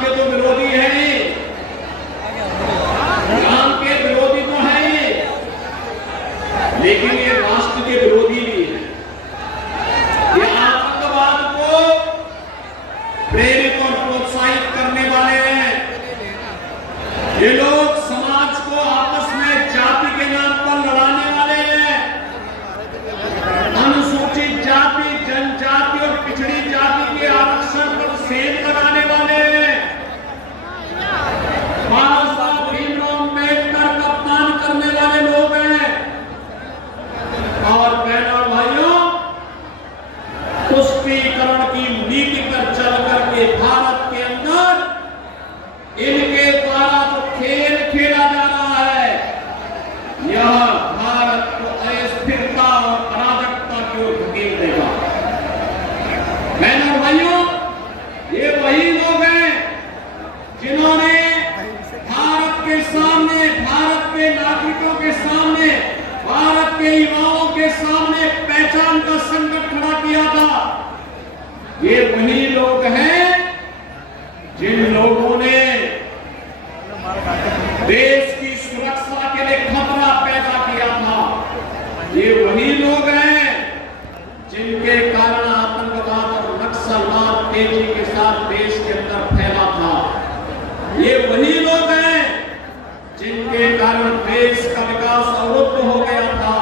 के तो विरोधी है ही, राम के विरोधी तो है ही, लेकिन ये राष्ट्र के विरोधी भी है। ये आतंकवाद को प्रेरित और प्रोत्साहित करने वाले हैं। ये लोग समाज को आपस में जाति के नाम पर लड़ाने वाले हैं। अनुसूचित जाति, जनजाति और पिछड़ी जाति के आरक्षण पर सेंध लगाने वाले हैं। बाबा साहब भीमराव अम्बेडकर का अपमान करने वाले लोग हैं। और बहनों भाइयों, तुष्टीकरण की नीति पर चल करके भारत के अंदर इनके द्वारा जो खेल खेला जा रहा है, यह भारत को अस्थिरता और अराजकता की ओर धकेल देगा। बहनों भाइयों, ये वही लोग हैं जिन्होंने भारत के सामने, भारत के नागरिकों के सामने, भारत के युवाओं के सामने पहचान का संकट खड़ा किया था। ये वही लोग हैं जिन लोगों ने देश की सुरक्षा के लिए खतरा पैदा किया था। ये वही लोग हैं जिनके कारण आतंकवाद और नक्सलवाद तेजी के साथ देश के अंदर फैला था। ये वही लोग हैं जिनके कारण देश का विकास अवरुद्ध हो गया था,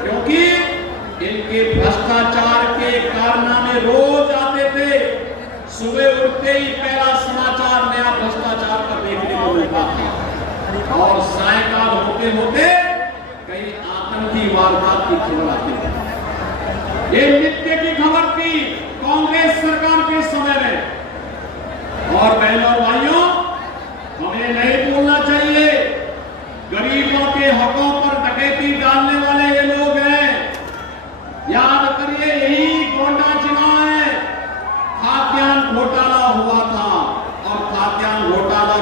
क्योंकि इनके भ्रष्टाचार के कारनामे रोज आते थे। सुबह उठते ही पहला समाचार नया भ्रष्टाचार का देखने को मिलता था और सायकाल होते होते कई आतंकी वारदात की खबर आती थी। ये नित्य की खबर थी कांग्रेस सरकार के समय में। और बहनों भाइयों, हमें नहीं भूलना चाहिए, गरीबों के हकों पर डकैती डालने वाले ये लोग हैं। याद करिए, यही गोंडा चुनाव है, खाद्यान्न घोटाला हुआ था और खाद्यान्न घोटाला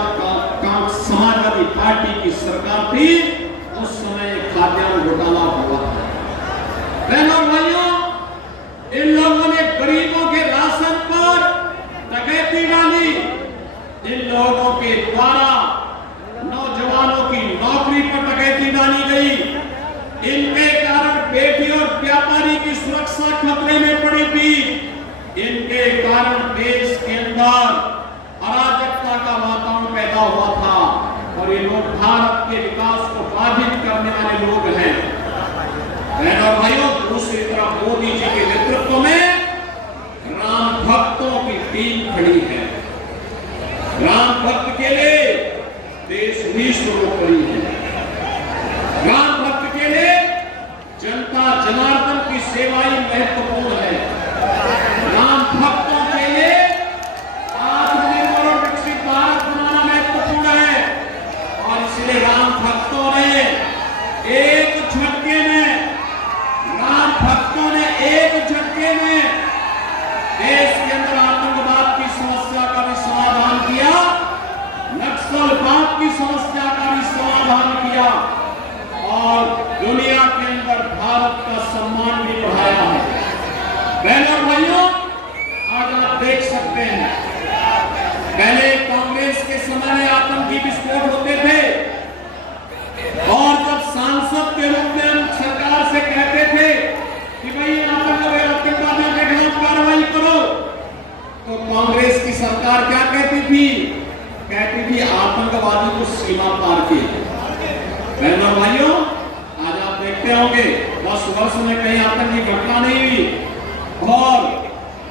का समाजवादी पार्टी की सरकार थी, उस समय खाद्यान्न घोटाला हुआ था। बहनों भाइयों, इन लोगों ने गरीबों के राशन पर डकैती डाली। इन लोगों के द्वारा नौजवानों की नौकरी पर डकैती डाली गई। इनके कारण बेटी और व्यापारी की सुरक्षा खतरे में पड़ी थी। इनके कारण देश के अंदर अराजकता का वातावरण पैदा हुआ था और ये लोग भारत के विकास को बाधित करने वाले लोग हैं। बहनों भाइयों, दूसरी तरफ मोदी जी के नेतृत्व में राम भक्तों की टीम खड़ी है। राम भक्त के लिए देश भी शुरू करी है। राम भक्त के लिए जनता जनार्दन की सेवा ही महत्वपूर्ण है। राम भक्तों के लिए आत्मनिर्भर और विकसित भारत बनाना महत्वपूर्ण है। और इसलिए राम भक्तों ने एक झटके में, देश के अंदर आतंकवाद की समस्या का भी समाधान किया, नक्सलवाद की समस्या का भी समाधान किया और दुनिया के अंदर भारत का सम्मान भी बढ़ाया है। बहनों भाइयों, आज आप देख सकते हैं, पहले कांग्रेस के समय में आतंकी विस्फोट होते थे और जब सांसद के रूप में हम सरकार से कहते थे कि भाई आतंकवादियों के खिलाफ कार्रवाई करो, तो कांग्रेस की सरकार क्या कहती थी? कहती थी आतंकवादी को सीमा पार की। बहनों भाइयों, आज आप देखते होंगे 10 वर्ष में कहीं आतंकी घटना नहीं हुई और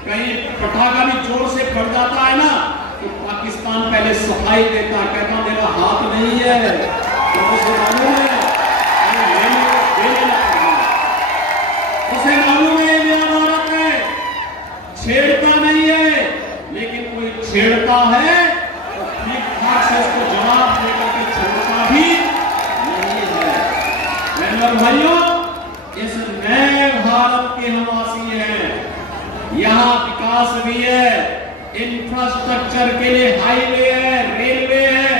कहीं पटाखा भी जोर से फट जाता है ना, तो पाकिस्तान पहले सफाई देता, कहता मेरा हाथ नहीं है, तो उसे मालूम है, उसे मालूम है भारत में छेड़ता नहीं है, लेकिन कोई छेड़ता है तो ठीक ठाक से उसको जवाब देकर के छोड़ता भी नहीं है। बहनों भाइयों, इस नए भारत के हम वासी हैं। यहाँ विकास भी है, इंफ्रास्ट्रक्चर के लिए हाईवे है, रेलवे है,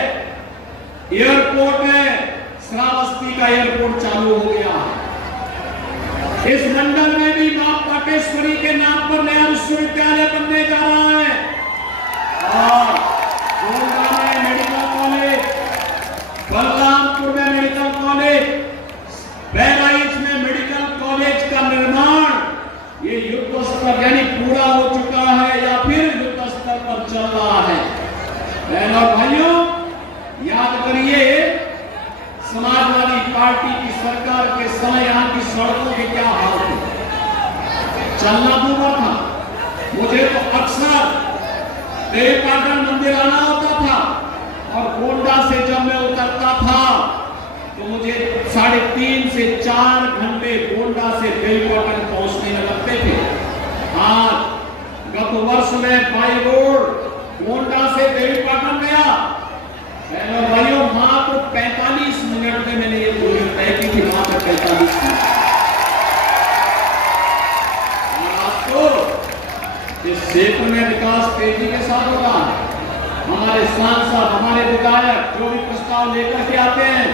एयरपोर्ट है, श्रावस्ती का एयरपोर्ट चालू हो गया है। इस मंडल में भी मां पाटेश्वरी के नाम पर नया विश्वविद्यालय बनने जा रहा है और नहीं पूरा हो चुका है या फिर युद्ध स्तर पर चल रहा है। बहनों और भाइयों, याद करिए समाजवादी पार्टी की सरकार के समय यहां की सड़कों के क्या हाल थे। चलना दूर था, मुझे तो अक्सर देवीपाटन मंदिर आना होता था और गोंडा से जब मैं उतरता था तो मुझे 3.5 से 4 घंटे गोंडा से देवीपाटन पहुंचने में लगते थे। आज गत वर्ष में बाई रोड गोंडा से देवीपाटन गया। बहनों भाइयों, मात्र 45 मिनट में मैंने ये दूरी तय की थी, मात्र 45 मिनट। इस क्षेत्र में विकास तेजी के साथ हो रहा है। हमारे सांसद, हमारे विधायक जो भी प्रस्ताव लेकर के आते हैं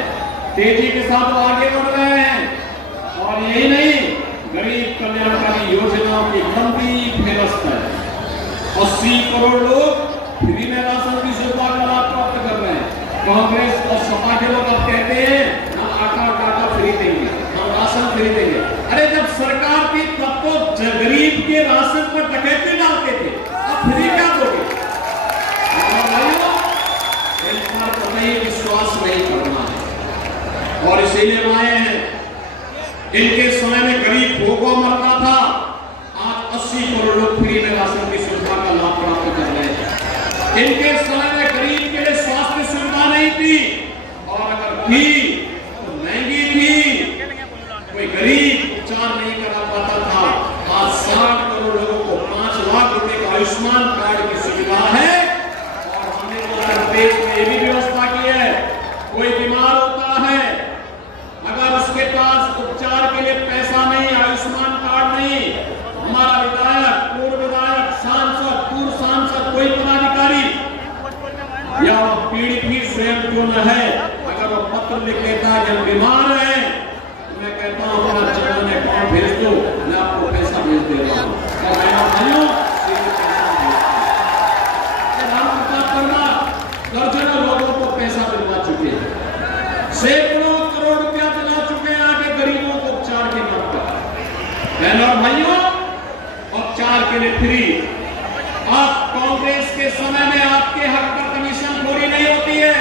तेजी के साथ वो आगे बढ़ रहे हैं। और यही नहीं, गरीब कल्याणकारी योजनाओं की लंबी फेहरिस्त है। 80 करोड़ लोग फ्री में राशन की सुविधा का लाभ प्राप्त कर रहे हैं। कांग्रेस और सपा के लोग अब कहते हैं हम आटा और टाटा फ्री देंगे, हम राशन फ्री देंगे। अरे जब सरकार थी तब तो गरीब के राशन पर डकैती डालते थे, अब फ्री क्या दोगे? इन पर कतई विश्वास नहीं करना है और इसीलिए आए हैं। इनके समय में गरीब भूखों मरता था, आज 80 करोड़ लोग फ्री में राशन की सुविधा का लाभ प्राप्त कर रहे हैं। इनके समय में गरीब के लिए स्वास्थ्य सुविधा नहीं थी और अगर थी तो महंगी थी, कोई गरीब उपचार नहीं करा पाता था। आज 60 करोड़ लोगों को 5 लाख रुपए का आयुष्मान कार्ड की सुविधा है और हमने उत्तर प्रदेश में ये भी व्यवस्था की है। कोई बीमार होता है, अगर उसके पास उपचार के लिए पैसा नहीं, आयुष्मान कार्ड नहीं, हमारा विधायक, पूर्व विधायक, सांसद, पूर्व सांसद, कोई पदाधिकारी या पीड़ित भी स्वयं क्यों न है, अगर वो पत्र लिख देता है कि बीमार है, मैं कहता हूं अपना चलन अकाउंट भेज दो, मैं आपको पैसा भेज दे रहा हूं। और मैं भाइयों राम प्रताप वर्मा दर्जनों लोगों को पैसा दिलवा चुके हैं, सैकड़ों करोड़ रुपया दिला चुके हैं आगे गरीबों को उपचार के नाम पर। बहनों और भाइयों, उपचार के लिए फ्री। अब कांग्रेस के समय में आपके हक पर कमीशन खोरी नहीं होती है।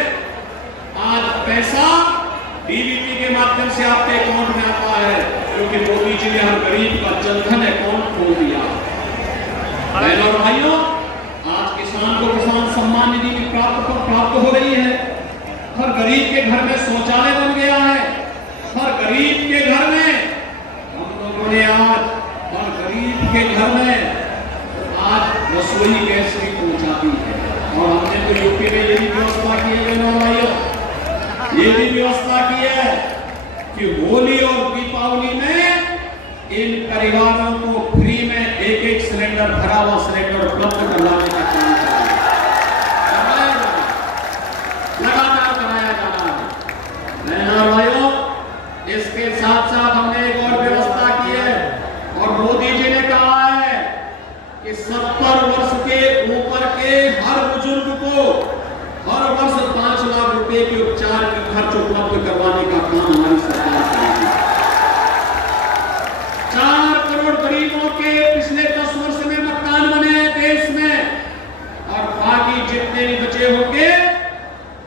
आज पैसा डीबीटी के माध्यम से आपके अकाउंट में आता है, क्योंकि मोदी जी ने हर गरीब का जनधन अकाउंट खोल दिया। बहनों और भाइयों, आज किसान को किसान सम्मान निधि भी प्राप्त हो रही है। हर गरीब के घर में शौचालय बन गया है। हर गरीब के घर में हम लोगों ने आज हर गरीब के घर में आज रसोई गैस भी पहुंचा दी है। और हमने तो यूपी में ये भी व्यवस्था की है, बहनों भाइयों, ये भी व्यवस्था की है कि होली और दीपावली में इन परिवारों को फ्री में एक सिलेंडर, भरा हुआ सिलेंडर उपलब्ध करवाने का काम लगातार कराया जा रहा है। बहनों भाइयों, इसके साथ साथ हमने एक और व्यवस्था की है और मोदी जी ने कहा है कि 70 वर्ष के ऊपर के हर बुजुर्ग को हर वर्ष 5 लाख रुपए के उपचार के खर्च उपलब्ध करवाने का काम हमारी सरकार करेगी। 4 करोड़ गरीबों के पिछले 10 वर्ष में मकान बने हैं देश में और बाकी जितने भी बचे होंगे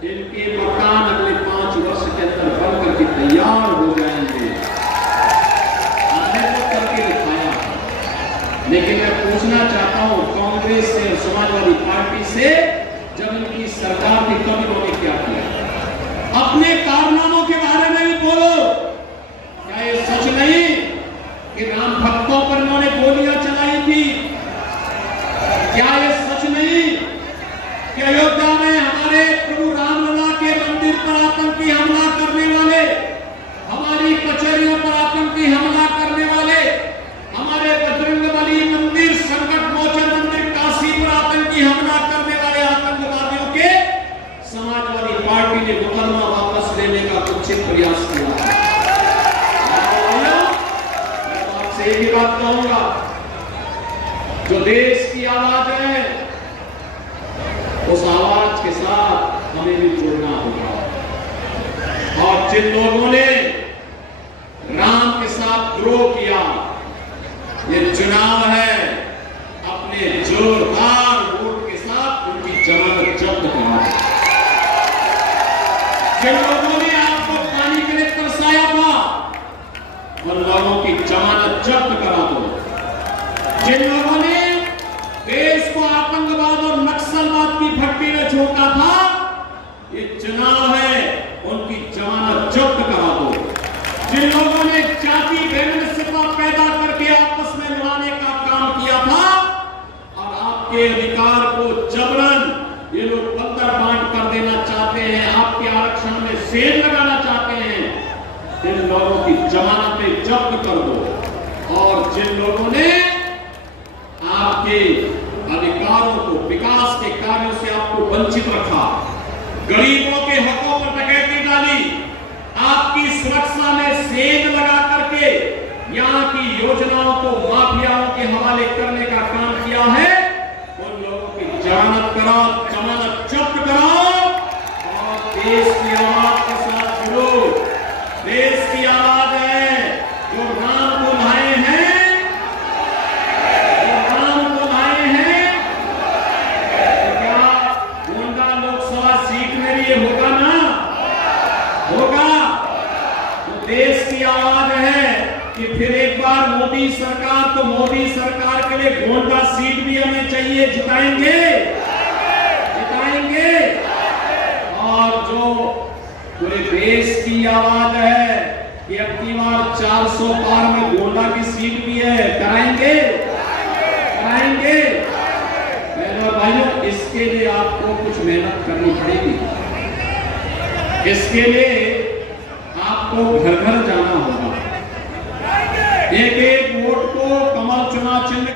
इनके मकान अगले 5 वर्ष के अंदर बनकर के तैयार हो जाएंगे। हमने तो करके दिखाया, लेकिन मैं पूछना चाहता हूं कांग्रेस से, समाजवादी पार्टी से, जब इनकी सरकार थी तब इन्होंने क्या किया? अपने कारनामों के बारे में भी बोलो। क्या ये सच नहीं कि राम भक्तों पर इन्होंने गोलियां चलाई थी? क्या ये सच नहीं कि अयोध्या में हमारे प्रभु रामलला के मंदिर पर आतंकी हमला करने वाले, हमारी कचहरियों पर आतंकी हमला करने वाले, हमारे बजरंगबली मंदिर, संकट मोचन मंदिर काशी पर आतंकी हमला करने वाले आतंकवादियों के समाजवादी पार्टी ने मुकदमा वापस लेने का कुत्सित प्रयास किया। मैं तो आपसे एक ही बात कहूंगा, जो देश की आवाज है उस आवाज के साथ हमें भी जुड़ना होगा। और जिन लोगों ने राम के साथ द्रोह किया, ये चुनाव है, आपके अधिकार को जबरन ये लोग बंदर बांट कर देना चाहते हैं, आपके आरक्षण में सेल लगाना चाहते हैं। इन लोगों की जमानतें जब्त कर दो और जिन लोगों ने आपके अधिकारों को, विकास के कार्यों से आपको वंचित रखा, गरीबों के हकों पर डकैती डाली, आपकी सुरक्षा में सेंध लगा करके यहाँ की योजनाओं को माफियाओं के हवाले करने का काम किया है, उन लोगों की जमानत कराओ, जमानत जब्त कराओ और देश की आवाज के साथ जुड़ो। देश की आवाज है जो राम को लाए हैं, जो राम को लाए हैं। तो क्या गोंडा लोकसभा सीट में भी ये होगा ना? होगा। तो देश की आवाज है कि फिर एक बार मोदी सरकार, तो मोदी सरकार के लिए गोंडा सीट भी हमें चाहिए। जिताएंगे, जिताएंगे। और जो पूरे देश की आवाज है कि अब की बार 400 पार में गोंडा की सीट भी है, कराएंगे, कराएंगे। भाइयों, इसके लिए आपको कुछ मेहनत करनी पड़ेगी। इसके लिए आपको घर घर जाना होगा, एक